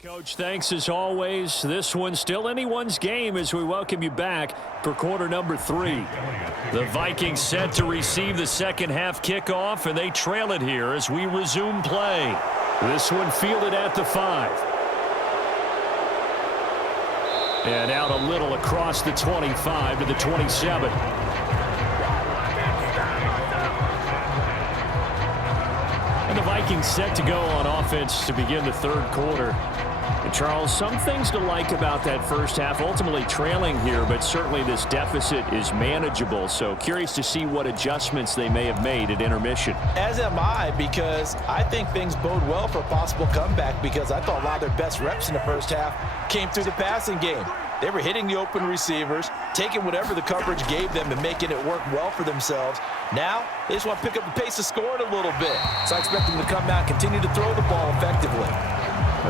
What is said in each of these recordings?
Coach, thanks as always. This one's still anyone's game as we welcome you back for quarter number 3. The Vikings set to receive the second half kickoff, and they trail it here as we resume play. This one fielded at the 5. And out a little across the 25 to the 27. And the Vikings set to go on offense to begin the third quarter. And Charles, some things to like about that first half, ultimately trailing here, but certainly this deficit is manageable. So curious to see what adjustments they may have made at intermission. As am I, because I think things bode well for a possible comeback, because I thought a lot of their best reps in the first half came through the passing game. They were hitting the open receivers, taking whatever the coverage gave them and making it work well for themselves. Now, they just want to pick up the pace of scoring a little bit. So I expect them to come out and continue to throw the ball effectively.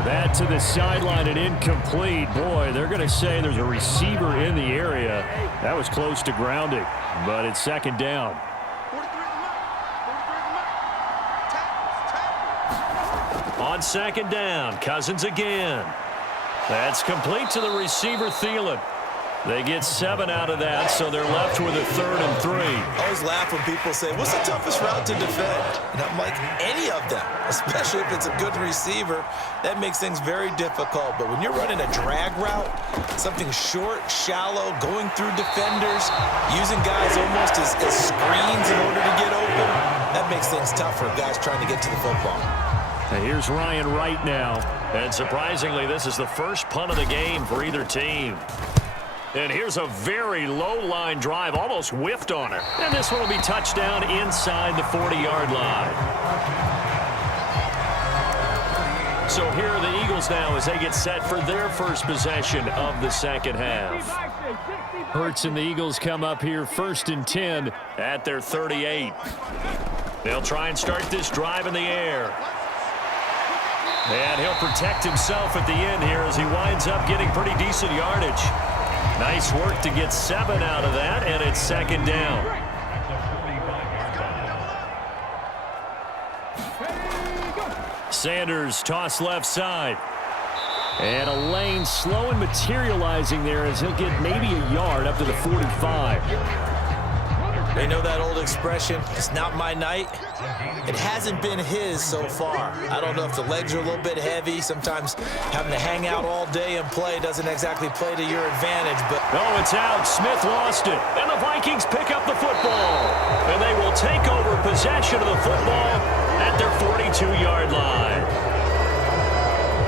That to the sideline and incomplete. Boy, they're going to say there's a receiver in the area. That was close to grounding, but it's second down. On second down, Cousins again. That's complete to the receiver, Thielen. They get 7 out of that, so they're left with a 3rd and 3. I always laugh when people say, what's the toughest route to defend? And I'm like, any of them, especially if it's a good receiver. That makes things very difficult. But when you're running a drag route, something short, shallow, going through defenders, using guys almost as screens in order to get open, that makes things tough for guys trying to get to the football. And here's Ryan Wright now. And surprisingly, this is the first punt of the game for either team. And here's a very low-line drive, almost whiffed on her. And this one will be touchdown inside the 40-yard line. So here are the Eagles now as they get set for their first possession of the second half. Hurts and the Eagles come up here 1st and 10 at their 38. They'll try and start this drive in the air. And he'll protect himself at the end here as he winds up getting pretty decent yardage. Nice work to get 7 out of that, and it's second down. Sanders toss left side. And a lane slow and materializing there as he'll get maybe a yard up to the 45. They know that old expression, it's not my night. It hasn't been his so far. I don't know if the legs are a little bit heavy. Sometimes having to hang out all day and play doesn't exactly play to your advantage. But oh, it's out. Smith lost it. And the Vikings pick up the football. And they will take over possession of the football at their 42-yard line.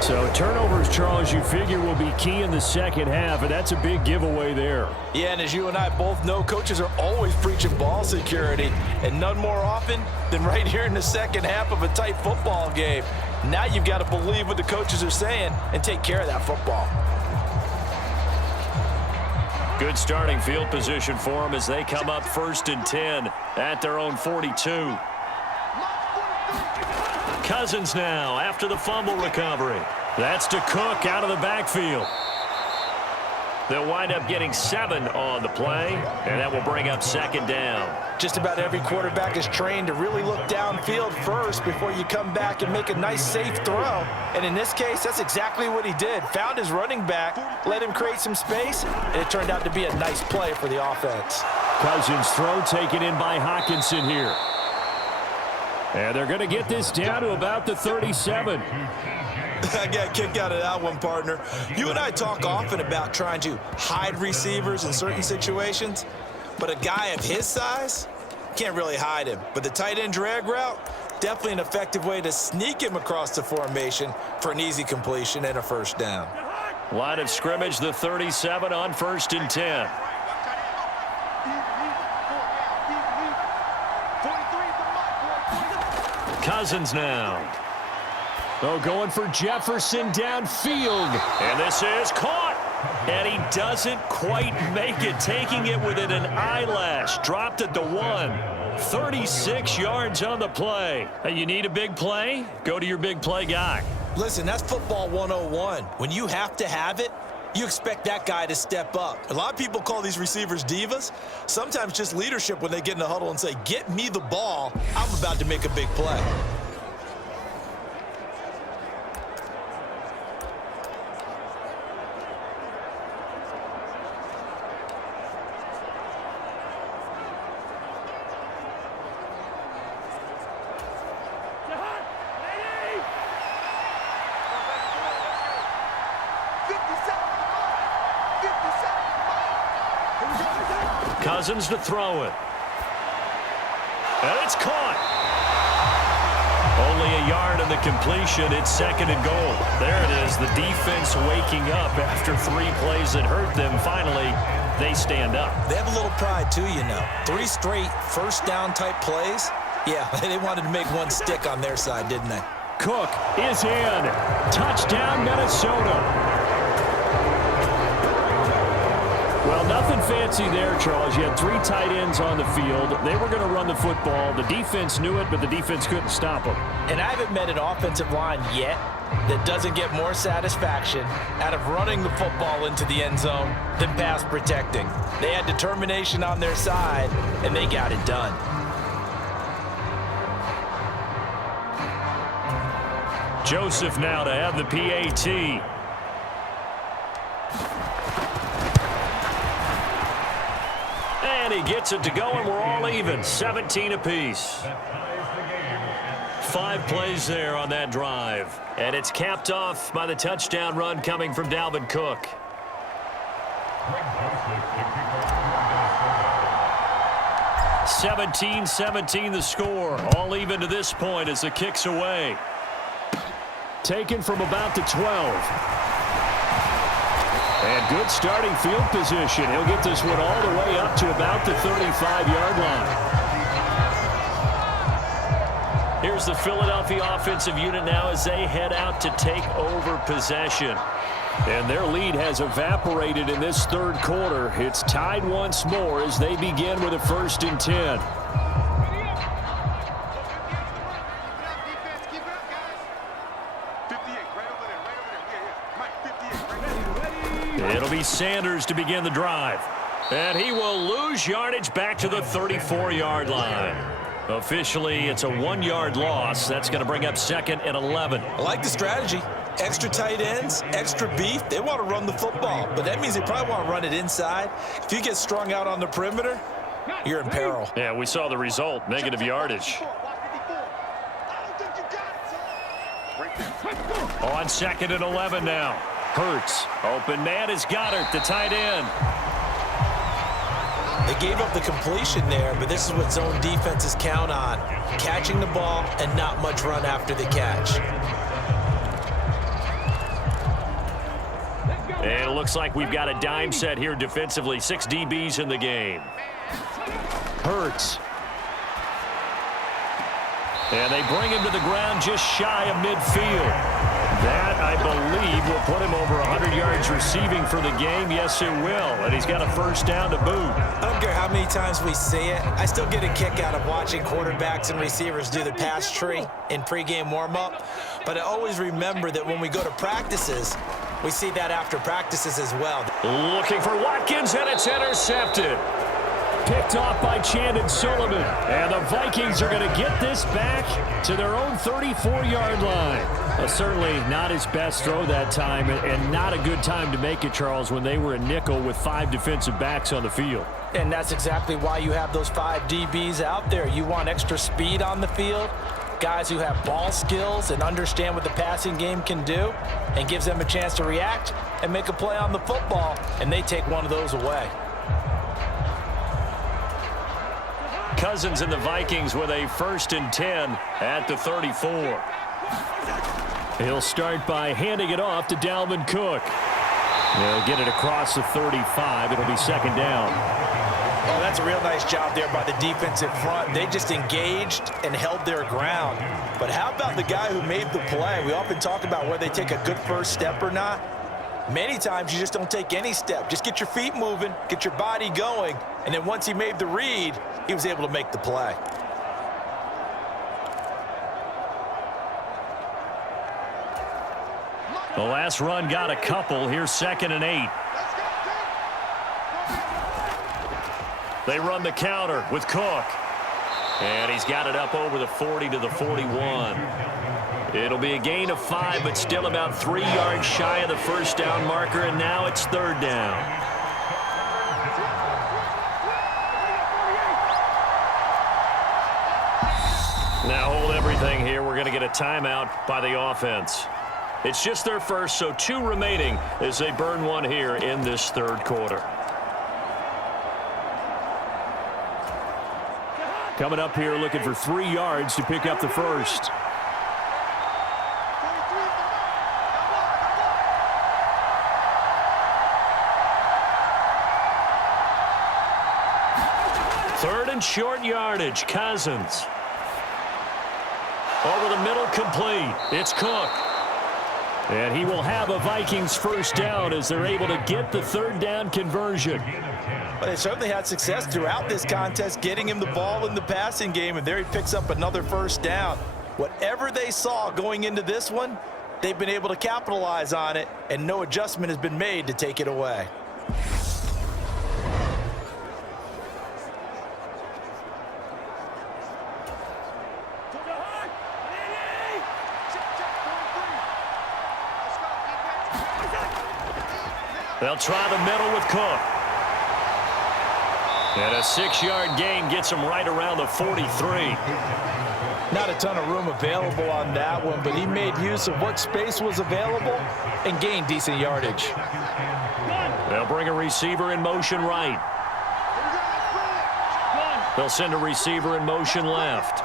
So turnovers, Charles, you figure will be key in the second half, and that's a big giveaway there. Yeah, and as you and I both know, coaches are always preaching ball security, and none more often than right here in the second half of a tight football game. Now you've got to believe what the coaches are saying and take care of that football. Good starting field position for them as they come up 1st and 10 at their own 42. Cousins now after the fumble recovery. That's to Cook out of the backfield. They'll wind up getting 7 on the play, and that will bring up second down. Just about every quarterback is trained to really look downfield first before you come back and make a nice, safe throw. And in this case, that's exactly what he did. Found his running back, let him create some space, and it turned out to be a nice play for the offense. Cousins' throw taken in by Hockenson here. And they're going to get this down to about the 37. I got a kick out of that one, partner. You and I talk often about trying to hide receivers in certain situations, but a guy of his size can't really hide him. But the tight end drag route, definitely an effective way to sneak him across the formation for an easy completion and a first down. Line of scrimmage, the 37 on 1st and 10. Cousins now. Oh, going for Jefferson downfield. And this is caught. And he doesn't quite make it, taking it within an eyelash. Dropped at the 1. 36 yards on the play. Hey, you need a big play? Go to your big play guy. Listen, that's football 101. When you have to have it, you expect that guy to step up. A lot of people call these receivers divas. Sometimes just leadership when they get in the huddle and say, get me the ball. I'm about to make a big play. Cousins to throw it. And it's caught. Only a yard on the completion. It's 2nd and goal. There it is. The defense waking up after 3 plays that hurt them. Finally, they stand up. They have a little pride, too, you know. 3 straight first down type plays. Yeah, they wanted to make one stick on their side, didn't they? Cook is in. Touchdown, Minnesota. Well, nothing fancy there, Charles. You had 3 tight ends on the field. They were going to run the football. The defense knew it, but the defense couldn't stop them. And I haven't met an offensive line yet that doesn't get more satisfaction out of running the football into the end zone than pass protecting. They had determination on their side, and they got it done. Joseph now to have the PAT. And he gets it to go, and we're all even. 17 apiece. 5 plays there on that drive. And it's capped off by the touchdown run coming from Dalvin Cook. (17-17) the score. All even to this point as the kick's away. Taken from about the 12. And good starting field position. He'll get this one all the way up to about the 35-yard line. Here's the Philadelphia offensive unit now as they head out to take over possession. And their lead has evaporated in this 3rd quarter. It's tied once more as they begin with a 1st and 10. It'll be Sanders to begin the drive. And he will lose yardage back to the 34-yard line. Officially, it's a 1-yard loss. That's going to bring up 2nd and 11. I like the strategy. Extra tight ends, extra beef. They want to run the football, but that means they probably want to run it inside. If you get strung out on the perimeter, you're in peril. Yeah, we saw the result, negative yardage. On 2nd and 11 now. Hurts. Open man is Goddard, the tight end. They gave up the completion there, but this is what zone defenses count on. Catching the ball and not much run after the catch. And it looks like we've got a dime set here defensively. 6 DBs in the game. Hurts. And they bring him to the ground just shy of midfield. That, I believe, will put him over 100 yards receiving for the game. Yes, it will. And he's got a 1st down to boot. I don't care how many times we see it. I still get a kick out of watching quarterbacks and receivers do the pass tree in pregame warm-up. But I always remember that when we go to practices, we see that after practices as well. Looking for Watkins, and it's intercepted. Picked off by Chandon Sullivan. And the Vikings are going to get this back to their own 34-yard line. Certainly not his best throw that time, and not a good time to make it, Charles, when they were a nickel with 5 defensive backs on the field. And that's exactly why you have those 5 DBs out there. You want extra speed on the field, guys who have ball skills and understand what the passing game can do, and gives them a chance to react and make a play on the football, and they take one of those away. Cousins and the Vikings with a 1st and 10 at the 34. He'll start by handing it off to Dalvin Cook. They'll get it across the 35. It'll be 2nd down. Oh, that's a real nice job there by the defensive front. They just engaged and held their ground. But how about the guy who made the play? We often talk about whether they take a good first step or not. Many times you just don't take any step. Just get your feet moving, get your body going, and then once he made the read, he was able to make the play. The last run got a couple. Here's 2nd and 8. They run the counter with Cook. And he's got it up over the 40 to the 41. It'll be a gain of 5, but still about 3 yards shy of the 1st down marker, and now it's 3rd down. Now hold everything here. We're going to get a timeout by the offense. It's just their first, so 2 remaining as they burn one here in this 3rd quarter. Coming up here looking for 3 yards to pick up the first. Third and short yardage. Cousins. Over the middle, complete. It's Cook. And he will have a Vikings first down as they're able to get the third down conversion. Well, they certainly had success throughout this contest, getting him the ball in the passing game, and there he picks up another first down. Whatever they saw going into this one, they've been able to capitalize on it, and no adjustment has been made to take it away. They'll try the middle with Cook. And a 6-yard gain gets him right around the 43. Not a ton of room available on that one, but he made use of what space was available and gained decent yardage. They'll bring a receiver in motion right. They'll send a receiver in motion left.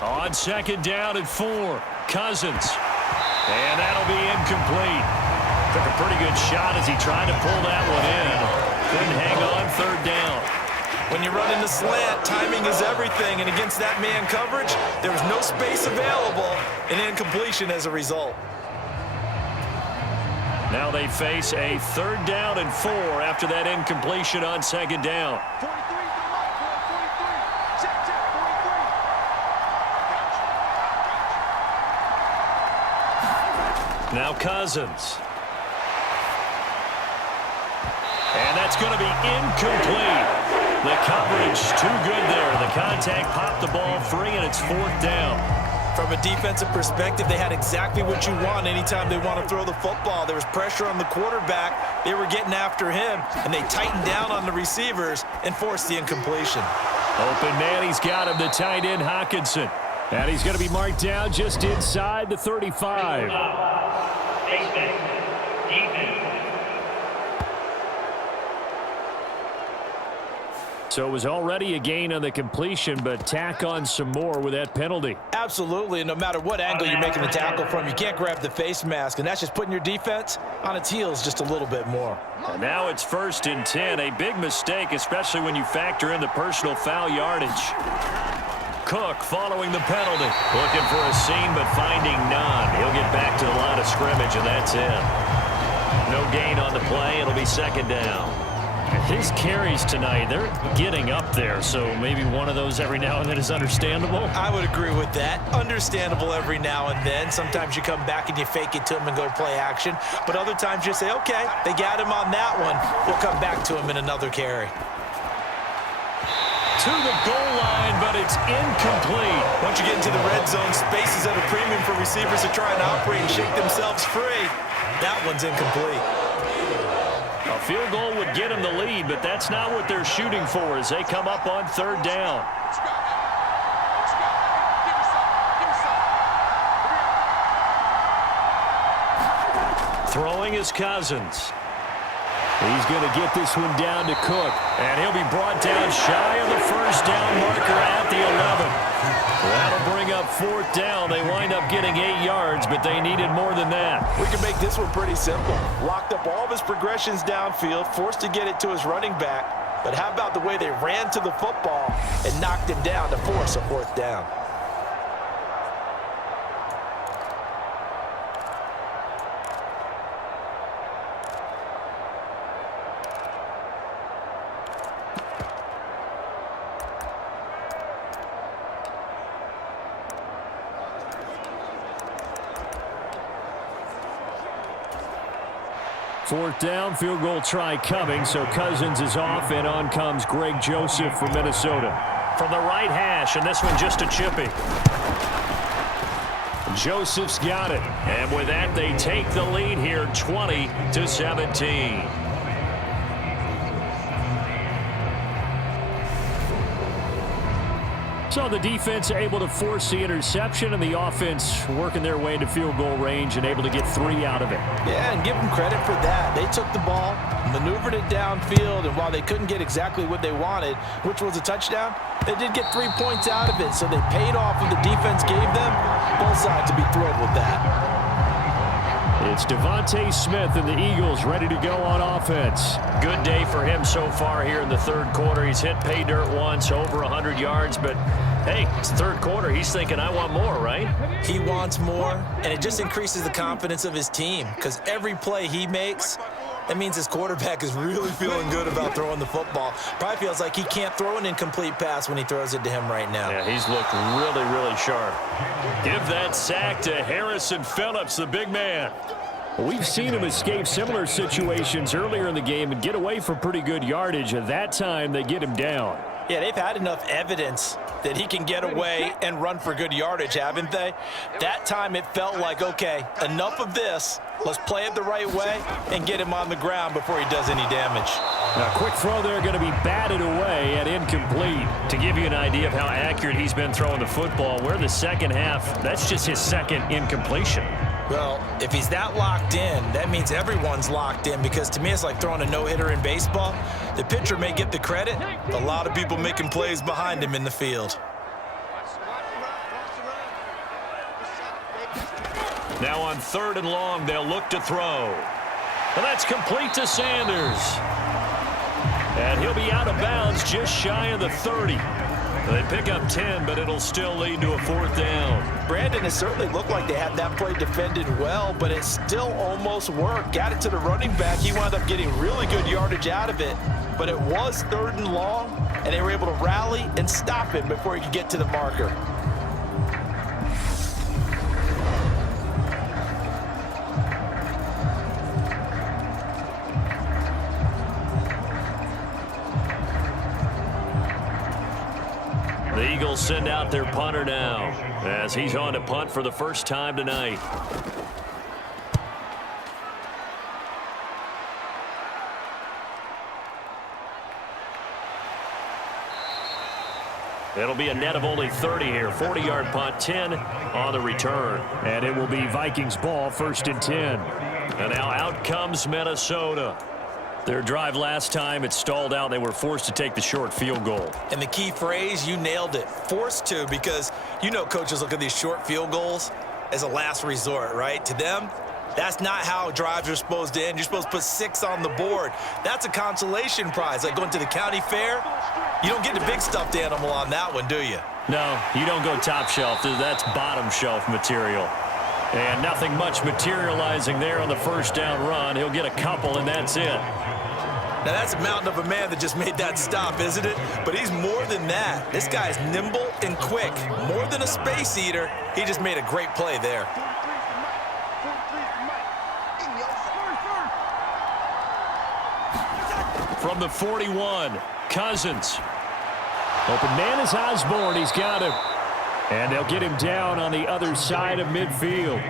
On second down and 4, Cousins. And that'll be incomplete. Took a pretty good shot as he tried to pull that one in. Couldn't hang on third down. When you're running the slant, timing is everything, and against that man coverage, there was no space available, and incompletion as a result. Now they face a third down and 4 after that incompletion on second down. Now Cousins. And that's going to be incomplete. The coverage too good there. The contact popped the ball free, and it's fourth down. From a defensive perspective, they had exactly what you want anytime they want to throw the football. There was pressure on the quarterback. They were getting after him, and they tightened down on the receivers and forced the incompletion. Open man, he's got him, the tight end Hockenson. And he's going to be marked down just inside the 35. So it was already a gain on the completion, but tack on some more with that penalty. Absolutely, and no matter what angle you're making the tackle from, you can't grab the face mask, and that's just putting your defense on its heels just a little bit more. And now it's 1st and 10, a big mistake, especially when you factor in the personal foul yardage. Cook following the penalty. Looking for a seam, but finding none. He'll get back to the line of scrimmage, and that's it. No gain on the play. It'll be second down. His carries tonight, they're getting up there, so maybe one of those every now and then is understandable. I would agree with that. Understandable every now and then. Sometimes you come back and you fake it to him and go play action. But other times you say, okay, they got him on that one. We'll come back to him in another carry. To the goal line, but it's incomplete. Once you get into the red zone, space is at a premium for receivers to try and operate and shake themselves free. That one's incomplete. A field goal would get them the lead, but that's not what they're shooting for as they come up on third down. Throwing is Cousins. He's going to get this one down to Cook, and he'll be brought down shy of the first down marker at the 11. That'll bring up fourth down. They wind up getting 8 yards, but they needed more than that. We can make this one pretty simple. Locked up all of his progressions downfield, forced to get it to his running back. But how about the way they ran to the football and knocked him down to force a fourth down? Fourth down, field goal try coming, so Cousins is off, and on comes Greg Joseph from Minnesota. From the right hash, and this one just a chippy. Joseph's got it, and with that, they take the lead here, 20-17. So the defense able to force the interception, and the offense working their way into field goal range and able to get 3 out of it. Yeah, and give them credit for that. They took the ball, maneuvered it downfield, and while they couldn't get exactly what they wanted, which was a touchdown, they did get 3 points out of it, so they paid off what the defense gave them. Both sides to be thrilled with that. It's Devontae Smith and the Eagles ready to go on offense. Good day for him so far here in the third quarter. He's hit pay dirt once, over 100 yards, but hey, it's third quarter. He's thinking, I want more, right? He wants more, and it just increases the confidence of his team because every play he makes, that means his quarterback is really feeling good about throwing the football. Probably feels like he can't throw an incomplete pass when he throws it to him right now. Yeah, he's looked really, really sharp. Give that sack to Harrison Phillips, the big man. We've seen him escape similar situations earlier in the game and get away for pretty good yardage. At that time, they get him down. Yeah, they've had enough evidence that he can get away and run for good yardage, haven't they? That time it felt like, okay, enough of this. Let's play it the right way and get him on the ground before he does any damage. Now, quick throw there going to be batted away and incomplete. To give you an idea of how accurate he's been throwing the football, we're the second half. That's just his second incompletion. Well, if he's that locked in, that means everyone's locked in because to me it's like throwing a no-hitter in baseball. The pitcher may get the credit, a lot of people making plays behind him in the field. Now on 3rd and long, they'll look to throw. And that's complete to Sanders. And he'll be out of bounds just shy of the 30. They pick up 10, but it'll still lead to a 4th down. Brandon, it certainly looked like they had that play defended well, but it still almost worked. Got it to the running back. He wound up getting really good yardage out of it, but it was 3rd and long, and they were able to rally and stop him before he could get to the marker. The Eagles send out their punter now as he's on to punt for the first time tonight. It'll be a net of only 30 here. 40-yard punt, 10 on the return. And it will be Vikings ball, 1st and 10. And now out comes Minnesota. Their drive last time, it stalled out. They were forced to take the short field goal. And the key phrase, you nailed it, forced to, because you know coaches look at these short field goals as a last resort, right? To them, that's not how drives are supposed to end. You're supposed to put 6 on the board. That's a consolation prize, like going to the county fair. You don't get the big stuffed animal on that one, do you? No, you don't go top shelf. That's bottom shelf material. And nothing much materializing there on the first down run. He'll get a couple, and that's it. Now, that's a mountain of a man that just made that stop, isn't it? But he's more than that. This guy's nimble and quick. More than a space eater, he just made a great play there. From the 41, Cousins. Open man is Osborne. He's got him. And they'll get him down on the other side of midfield.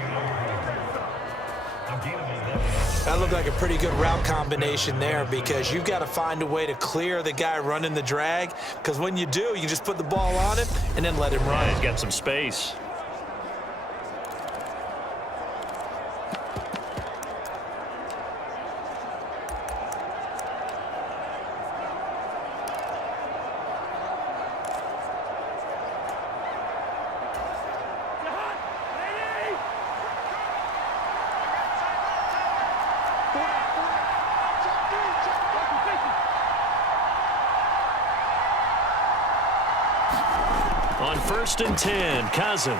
That looked like a pretty good route combination there because you've got to find a way to clear the guy running the drag, because when you do, you just put the ball on him and then let him run. Yeah, he's got some space. On 1st and 10, Cousins.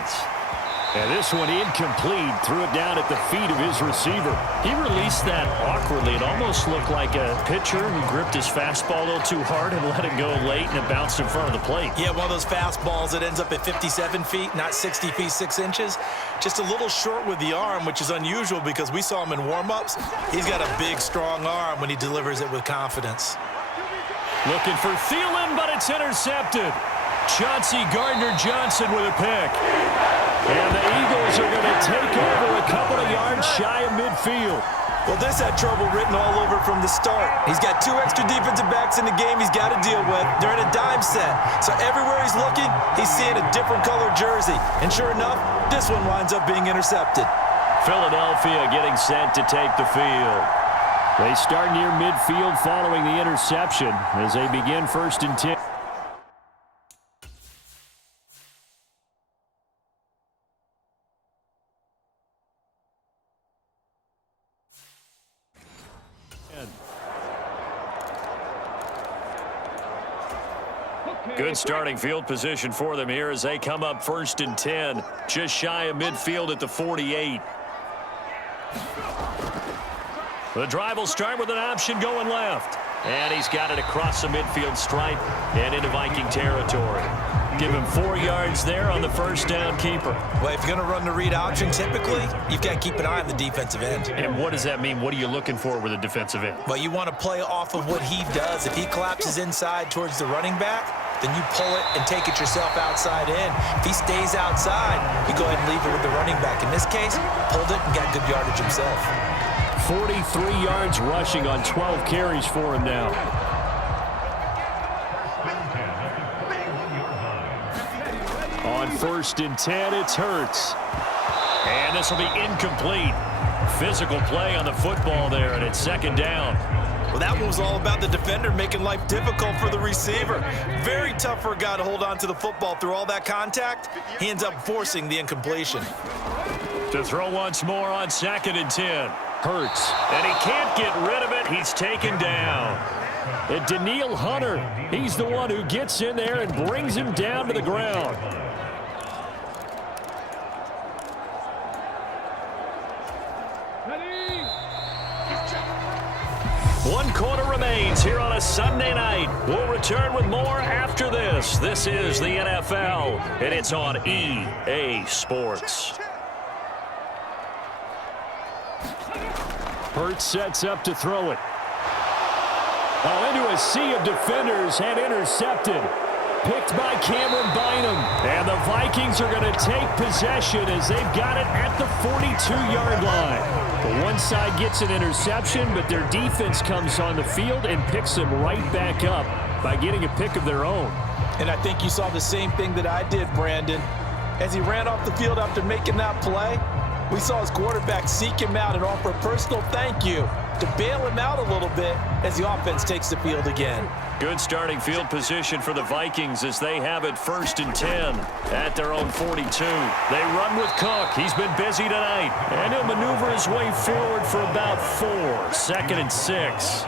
And this one incomplete. Threw it down at the feet of his receiver. He released that awkwardly. It almost looked like a pitcher who gripped his fastball a little too hard and let it go late, and it bounced in front of the plate. Yeah, one of those fastballs that ends up at 57 feet, not 60 feet, 6 inches. Just a little short with the arm, which is unusual because we saw him in warm-ups. He's got a big, strong arm when he delivers it with confidence. Looking for Thielen, but it's intercepted. Chauncey Gardner-Johnson with a pick. And the Eagles are going to take over a couple of yards shy of midfield. Well, this had trouble written all over from the start. He's got 2 extra defensive backs in the game he's got to deal with. They're in a dime set. So everywhere he's looking, he's seeing a different color jersey. And sure enough, this one winds up being intercepted. Philadelphia getting set to take the field. They start near midfield following the interception as they begin 1st and 10. Good starting field position for them here as they come up 1st and 10, just shy of midfield at the 48. The drive will start with an option going left. And he's got it across the midfield stripe and into Viking territory. Give him 4 yards there on the first down keeper. Well, if you're going to run the read option, typically, you've got to keep an eye on the defensive end. And what does that mean? What are you looking for with a defensive end? Well, you want to play off of what he does. If he collapses inside towards the running back, then you pull it and take it yourself outside in. If he stays outside, you go ahead and leave it with the running back. In this case, pulled it and got good yardage himself. 43 yards rushing on 12 carries for him now. On 1st and 10, it's Hurts. And this will be incomplete. Physical play on the football there, and it's 2nd down. Well, that one was all about the defender making life difficult for the receiver. Very tough for a guy to hold on to the football through all that contact. He ends up forcing the incompletion. To throw once more on 2nd and 10. Hurts. And he can't get rid of it. He's taken down. And Danielle Hunter, he's the one who gets in there and brings him down to the ground. One quarter remains here on a Sunday night. We'll return with more after this. This is the NFL, and it's on EA Sports. Hurts sets up to throw it. Oh, into a sea of defenders and intercepted. Picked by Cameron Bynum. And the Vikings are going to take possession as they've got it at the 42-yard line. The one side gets an interception, but their defense comes on the field and picks them right back up by getting a pick of their own. And I think you saw the same thing that I did, Brandon. As he ran off the field after making that play, we saw his quarterback seek him out and offer a personal thank you to bail him out a little bit as the offense takes the field again. Good starting field position for the Vikings as they have it 1st and 10 at their own 42. They run with Cook. He's been busy tonight. And he'll maneuver his way forward for about 4. 2nd and 6.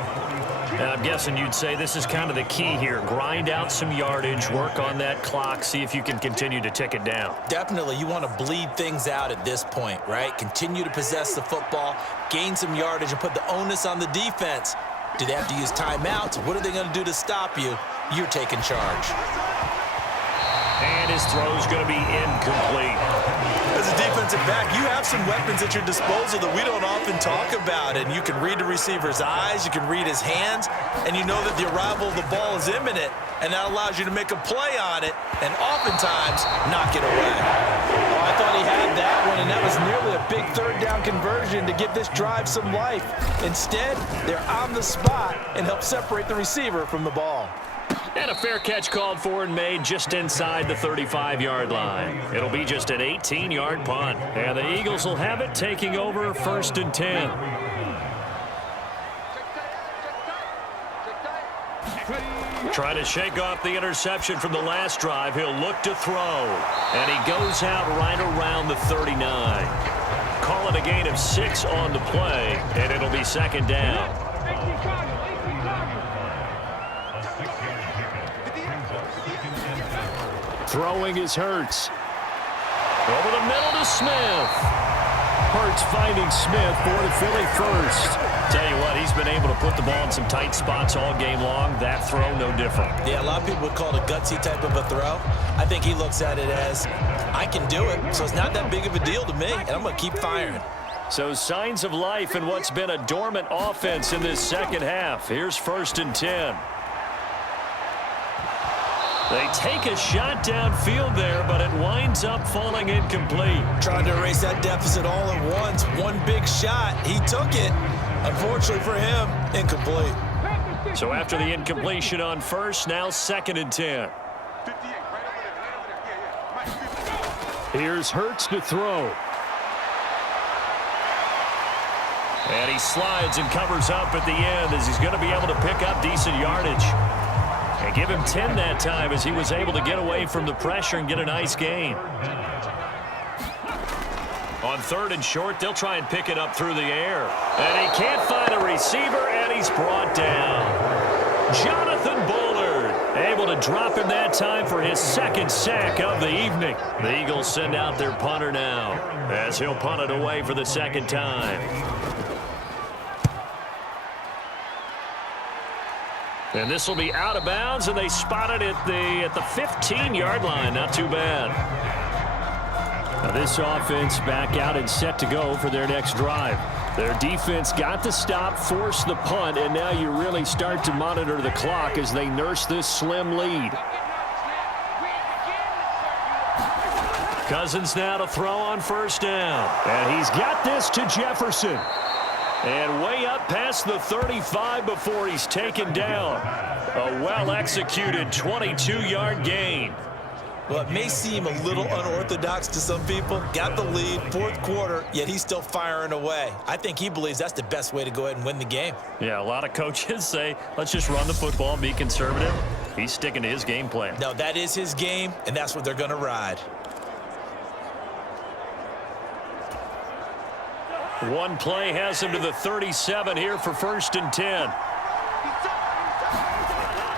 And I'm guessing you'd say this is kind of the key here. Grind out some yardage, work on that clock, see if you can continue to tick it down. Definitely, you want to bleed things out at this point, right? Continue to possess the football, gain some yardage, and put the onus on the defense. Do they have to use timeouts? What are they going to do to stop you? You're taking charge. And his throw's going to be incomplete. As a defensive back, you have some weapons at your disposal that we don't often talk about. And you can read the receiver's eyes, you can read his hands, and you know that the arrival of the ball is imminent, and that allows you to make a play on it and oftentimes knock it away. Oh, I thought he had that one, and that was nearly a big 3rd down conversion to give this drive some life. Instead, they're on the spot and help separate the receiver from the ball. And a fair catch called for and made just inside the 35-yard line. It'll be just an 18-yard punt. And the Eagles will have it taking over 1st and 10. Trying to shake off the interception from the last drive. He'll look to throw. And he goes out right around the 39. Call it a gain of 6 on the play, and it'll be 2nd down. Throwing is Hurts. Over the middle to Smith. Hurts finding Smith for the Philly first. Tell you what, he's been able to put the ball in some tight spots all game long. That throw, no different. Yeah, a lot of people would call it a gutsy type of a throw. I think he looks at it as, I can do it, so it's not that big of a deal to me, and I'm going to keep firing. So signs of life in what's been a dormant offense in this 2nd half. Here's 1st and 10. They take a shot downfield there, but it winds up falling incomplete. Trying to erase that deficit all at once. One big shot. He took it, Unfortunately for him, incomplete. So after the incompletion on first, now 2nd and 10. Here's Hurts to throw. And he slides and covers up at the end as he's going to be able to pick up decent yardage. And give him 10 that time as he was able to get away from the pressure and get a nice gain. On 3rd and short, they'll try and pick it up through the air. And he can't find a receiver, and he's brought down. Jonathan Bullard able to drop him that time for his 2nd sack of the evening. The Eagles send out their punter now as he'll punt it away for the 2nd time. And this will be out of bounds, and they spot it at the 15-yard line. Not too bad. Now this offense back out and set to go for their next drive. Their defense got the stop, forced the punt, and now you really start to monitor the clock as they nurse this slim lead. Cousins now to throw on 1st down. And he's got this to Jefferson. And way up past the 35 before he's taken down. A well-executed 22-yard gain. Well, it may seem a little unorthodox to some people. Got the lead, 4th quarter, yet he's still firing away. I think he believes that's the best way to go ahead and win the game. Yeah, a lot of coaches say, let's just run the football and be conservative. He's sticking to his game plan. No, that is his game, and that's what they're going to ride. One play has him to the 37 here for 1st and 10.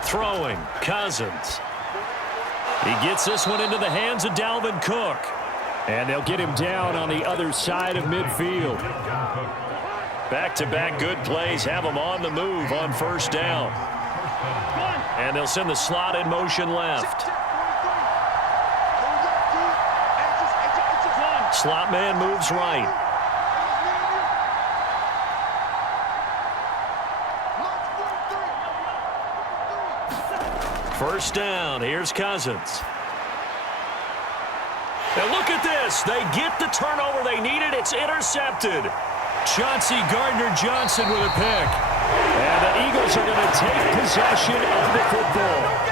Throwing, Cousins. He gets this one into the hands of Dalvin Cook. And they'll get him down on the other side of midfield. Back-to-back good plays have him on the move on 1st down. And they'll send the slot in motion left. Slot man moves right. First down, here's Cousins. Now look at this. They get the turnover they needed. It's intercepted. Chauncey Gardner-Johnson with a pick. And the Eagles are going to take possession of the football.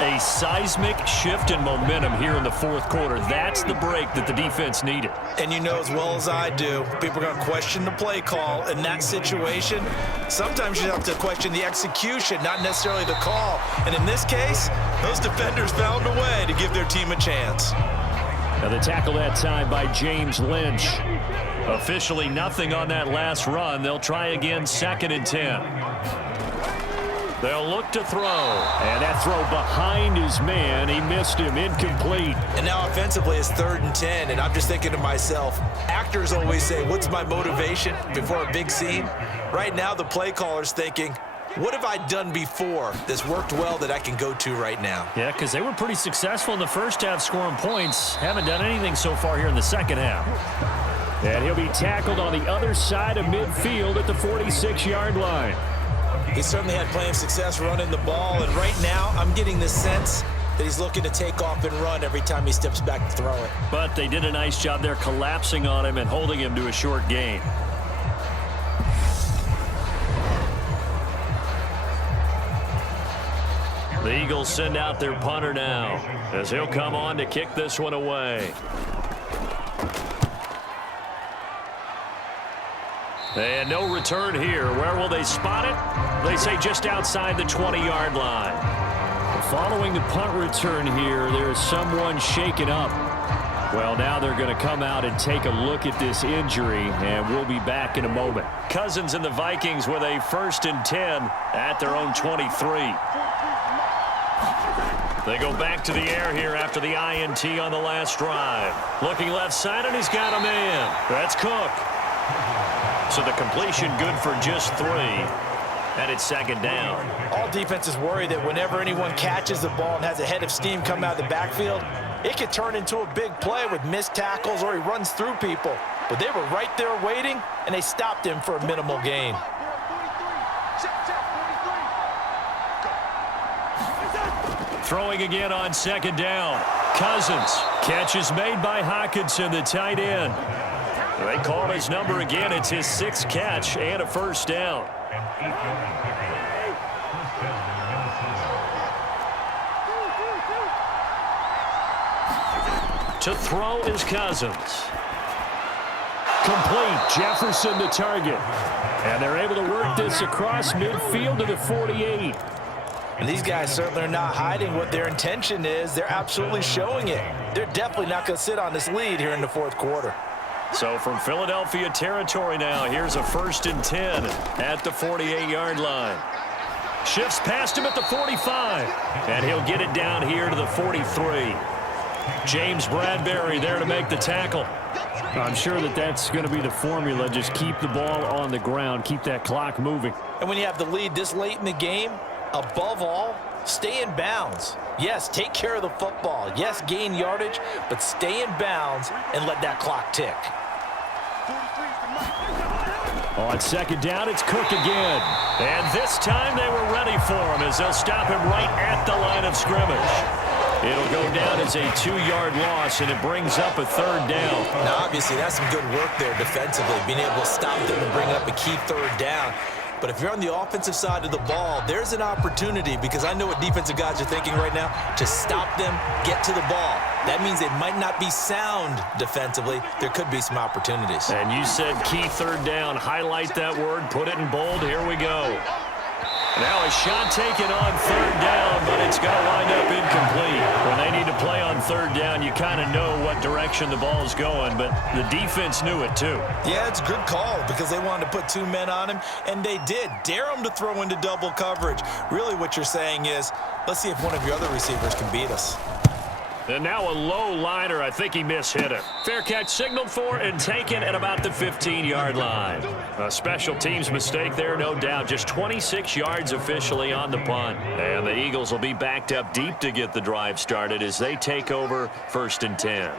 A seismic shift in momentum here in the 4th quarter. That's the break that the defense needed. And you know as well as I do, people are going to question the play call in that situation. Sometimes you have to question the execution, not necessarily the call. And in this case, those defenders found a way to give their team a chance. Now the tackle that time by James Lynch. Officially nothing on that last run. They'll try again 2nd and 10. They'll look to throw. And that throw behind his man. He missed him. Incomplete. And now offensively it's 3rd and 10. And I'm just thinking to myself, actors always say, what's my motivation before a big scene? Right now the play caller's thinking, what have I done before that's worked well that I can go to right now? Yeah, because they were pretty successful in the first half scoring points. Haven't done anything so far here in the 2nd half. And he'll be tackled on the other side of midfield at the 46-yard line. He certainly had plenty of success running the ball, and right now I'm getting the sense that he's looking to take off and run every time he steps back to throw it. But they did a nice job there collapsing on him and holding him to a short gain. The Eagles send out their punter now as he'll come on to kick this one away. And no return here. Where will they spot it? They say just outside the 20-yard line. Following the punt return here, there's someone shaken up. Well, now they're going to come out and take a look at this injury, and we'll be back in a moment. Cousins and the Vikings with a 1st and 10 at their own 23. They go back to the air here after the INT on the last drive. Looking left side, and he's got a man. That's Cook. So the completion good for just 3. And it's 2nd down. All defenses worry that whenever anyone catches the ball and has a head of steam come out of the backfield, it could turn into a big play with missed tackles or he runs through people. But they were right there waiting, and they stopped him for a minimal gain. Throwing again on 2nd down. Cousins. Catch is made by Hockenson, the tight end. They call his number again. It's his 6th catch and a first down. To throw is Cousins. Complete. Jefferson the target. And they're able to work this across midfield to the 48. And these guys certainly are not hiding what their intention is. They're absolutely showing it. They're definitely not going to sit on this lead here in the fourth quarter. So from Philadelphia territory now, here's a 1st and 10 at the 48-yard line. Shifts past him at the 45. And he'll get it down here to the 43. James Bradbury there to make the tackle. I'm sure that's going to be the formula. Just keep the ball on the ground. Keep that clock moving. And when you have the lead this late in the game, above all, stay in bounds. Yes, take care of the football. Yes, gain yardage, but stay in bounds and let that clock tick. On 2nd down, it's Cook again. And this time they were ready for him as they'll stop him right at the line of scrimmage. It'll go down as a 2-yard loss, and it brings up a 3rd down. Now, obviously, that's some good work there defensively, being able to stop them and bring up a key 3rd down. But if you're on the offensive side of the ball, there's an opportunity, because I know what defensive guys are thinking right now, to stop them, get to the ball. That means they might not be sound defensively. There could be some opportunities. And you said key 3rd down. Highlight that word. Put it in bold. Here we go. Now a shot taken on 3rd down, but it's going to wind up incomplete. When they need to play on 3rd down, you kind of know what direction the ball is going, but the defense knew it too. Yeah, it's a good call because they wanted to put 2 men on him, and they did. Dare him to throw into double coverage. Really what you're saying is, let's see if one of your other receivers can beat us. And now a low liner. I think he mishit it. Fair catch signaled for and taken at about the 15-yard line. A special teams mistake there, no doubt. Just 26 yards officially on the punt. And the Eagles will be backed up deep to get the drive started as they take over 1st and 10.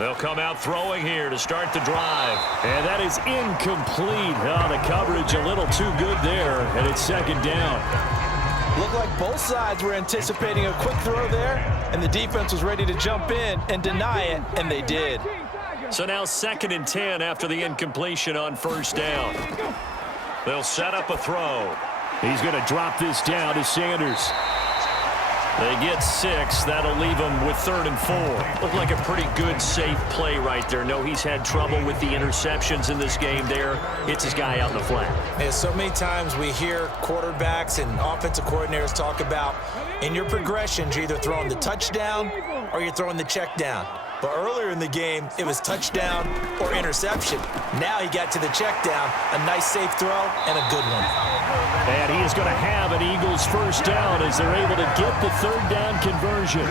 They'll come out throwing here to start the drive. And that is incomplete. Oh, the coverage a little too good there, and it's 2nd down. Looked like both sides were anticipating a quick throw there, and the defense was ready to jump in and deny it, and they did. So now 2nd and 10 after the incompletion on 1st down. They'll set up a throw. He's going to drop this down to Sanders. They get 6. That'll leave them with 3rd and 4. Looked like a pretty good, safe play right there. No, he's had trouble with the interceptions in this game there. Hits his guy out in the flat. Yeah, so many times we hear quarterbacks and offensive coordinators talk about in your progressions, you're either throwing the touchdown or you're throwing the check down. But earlier in the game, it was touchdown or interception. Now he got to the check down, a nice safe throw, and a good one. And he is going to have an Eagles 1st down as they're able to get the 3rd down conversion.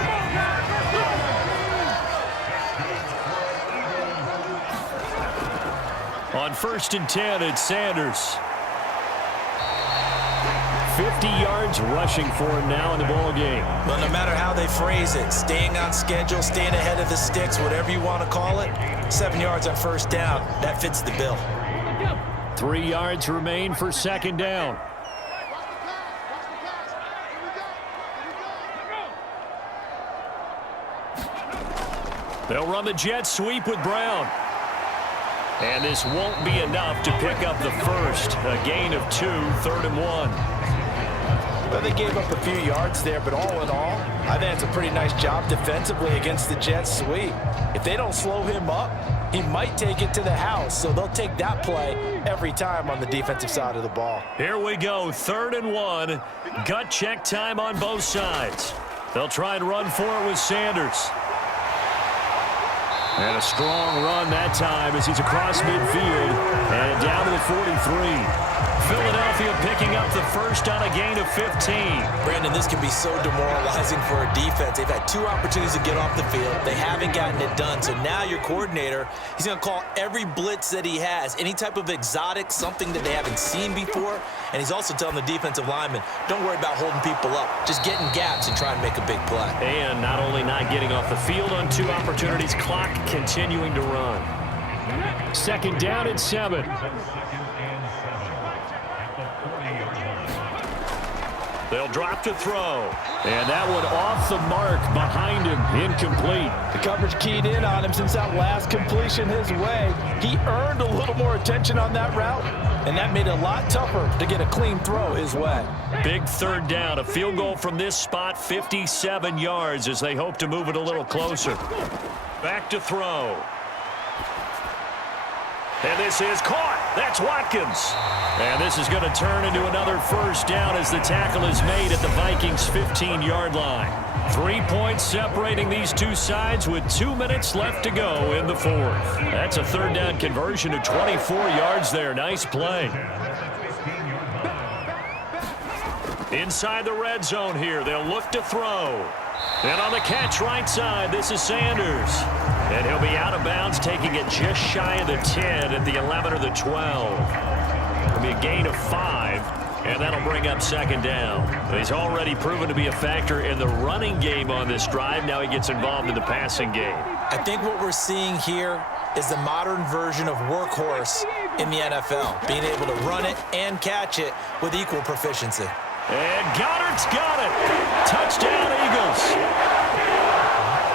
On 1st and 10, it's Sanders. 50 yards rushing for him now in the ball game. Well, no matter how they phrase it, staying on schedule, staying ahead of the sticks, whatever you want to call it, 7 yards on 1st down, that fits the bill. 3 yards remain for 2nd down. They'll run the jet sweep with Brown. And this won't be enough to pick up the 1st. A gain of 2, 3rd and 1. Well, they gave up a few yards there, but all in all, I think it's a pretty nice job defensively against the jet sweep. If they don't slow him up, he might take it to the house, so they'll take that play every time on the defensive side of the ball. Here we go, 3rd and 1. Gut check time on both sides. They'll try and run for it with Sanders. And a strong run that time as he's across midfield and down to the 43. Philadelphia picking up the 1st on a gain of 15. Brandon, this can be so demoralizing for a defense. They've had 2 opportunities to get off the field. They haven't gotten it done. So now your coordinator, he's going to call every blitz that he has, any type of exotic, something that they haven't seen before. And he's also telling the defensive lineman, don't worry about holding people up. Just get in gaps and try and make a big play. And not only not getting off the field on 2 opportunities, clock continuing to run. 2nd down and 7. They'll drop to throw. And that one off the mark behind him, incomplete. The coverage keyed in on him since that last completion his way. He earned a little more attention on that route, and that made it a lot tougher to get a clean throw his way. Big third down, a field goal from this spot, 57 yards as they hope to move it a little closer. Back to throw. And this is caught. That's Watkins. And this is going to turn into another first down as the tackle is made at the Vikings' 15-yard line. 3 points separating these two sides with 2 minutes left to go in the fourth. That's a third down conversion of 24 yards there. Nice play. Inside the red zone here, they'll look to throw. And on the catch right side, this is Sanders. And he'll be out of bounds, taking it just shy of the 10 at the 11 or the 12. It'll be a gain of 5, and that'll bring up second down. He's already proven to be a factor in the running game on this drive. Now he gets involved in the passing game. I think what we're seeing here is the modern version of workhorse in the NFL, being able to run it and catch it with equal proficiency. And Goddard's got it. Touchdown, Eagles.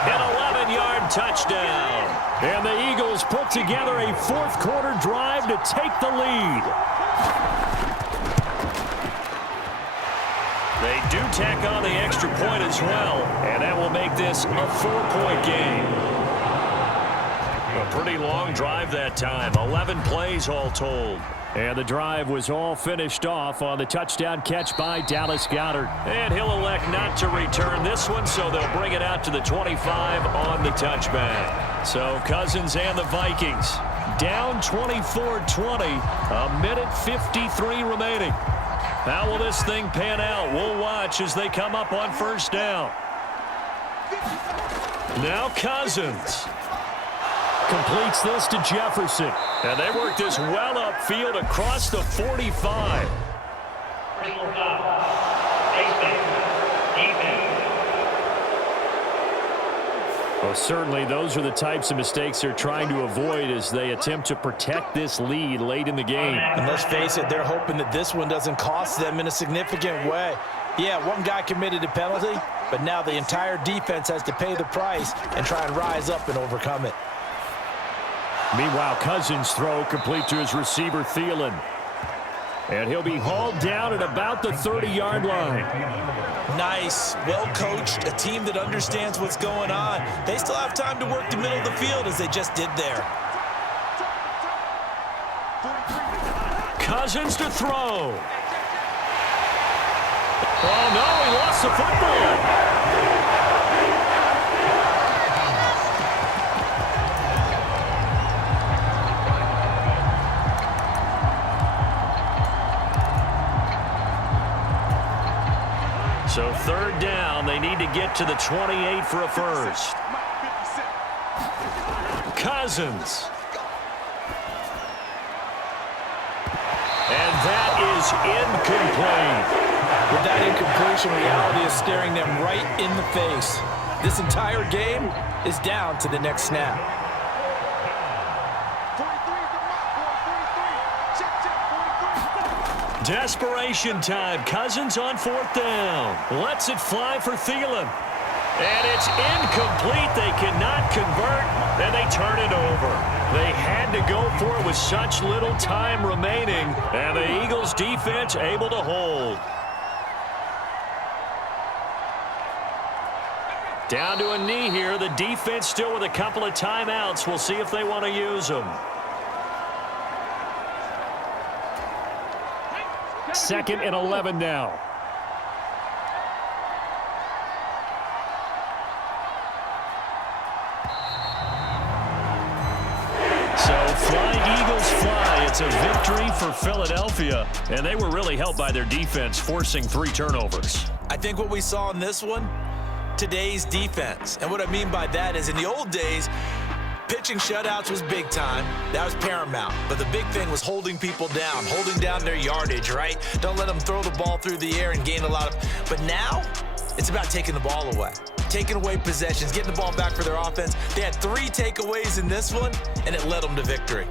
An 11-yard touchdown. And the Eagles put together a fourth-quarter drive to take the lead. They do tack on the extra point as well, and that will make this a 4-point game. A pretty long drive that time, 11 plays all told. And the drive was all finished off on the touchdown catch by Dallas Goedert. And he'll elect not to return this one, so they'll bring it out to the 25 on the touchback. So Cousins and the Vikings down 24-20, a minute 53 remaining. How will this thing pan out? We'll watch as they come up on first down. Now Cousins completes this to Jefferson. And they work this well upfield across the 45. Well, certainly those are the types of mistakes they're trying to avoid as they attempt to protect this lead late in the game. And let's face it, they're hoping that this one doesn't cost them in a significant way. Yeah, one guy committed a penalty, but now the entire defense has to pay the price and try and rise up and overcome it. Meanwhile, Cousins' throw complete to his receiver, Thielen. And he'll be hauled down at about the 30-yard line. Nice, well-coached, a team that understands what's going on. They still have time to work the middle of the field as they just did there. Cousins to throw. Oh, no, he lost the football. So third down, they need to get to the 28 for a first. Cousins. And that is incomplete. With that incompletion, reality is staring them right in the face. This entire game is down to the next snap. Desperation time. Cousins on fourth down. Lets it fly for Thielen. And it's incomplete. They cannot convert, and they turn it over. They had to go for it with such little time remaining, and the Eagles defense able to hold. Down to a knee here. The defense still with a couple of timeouts. We'll see if they want to use them. Second and 11 now. So flying Eagles fly. It's a victory for Philadelphia, and they were really helped by their defense, forcing 3 turnovers. I think what we saw in this one, today's defense. And what I mean by that is in the old days, pitching shutouts was big time. That was paramount. But the big thing was holding people down, holding down their yardage, right? Don't let them throw the ball through the air and gain a lot of... But now, it's about taking the ball away. Taking away possessions, getting the ball back for their offense. They had 3 takeaways in this one, and it led them to victory.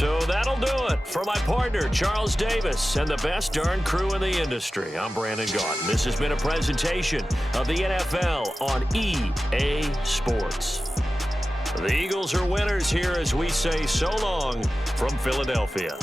So that'll do it. For my partner, Charles Davis, and the best darn crew in the industry, I'm Brandon Gaudin. This has been a presentation of the NFL on EA Sports. The Eagles are winners here as we say so long from Philadelphia.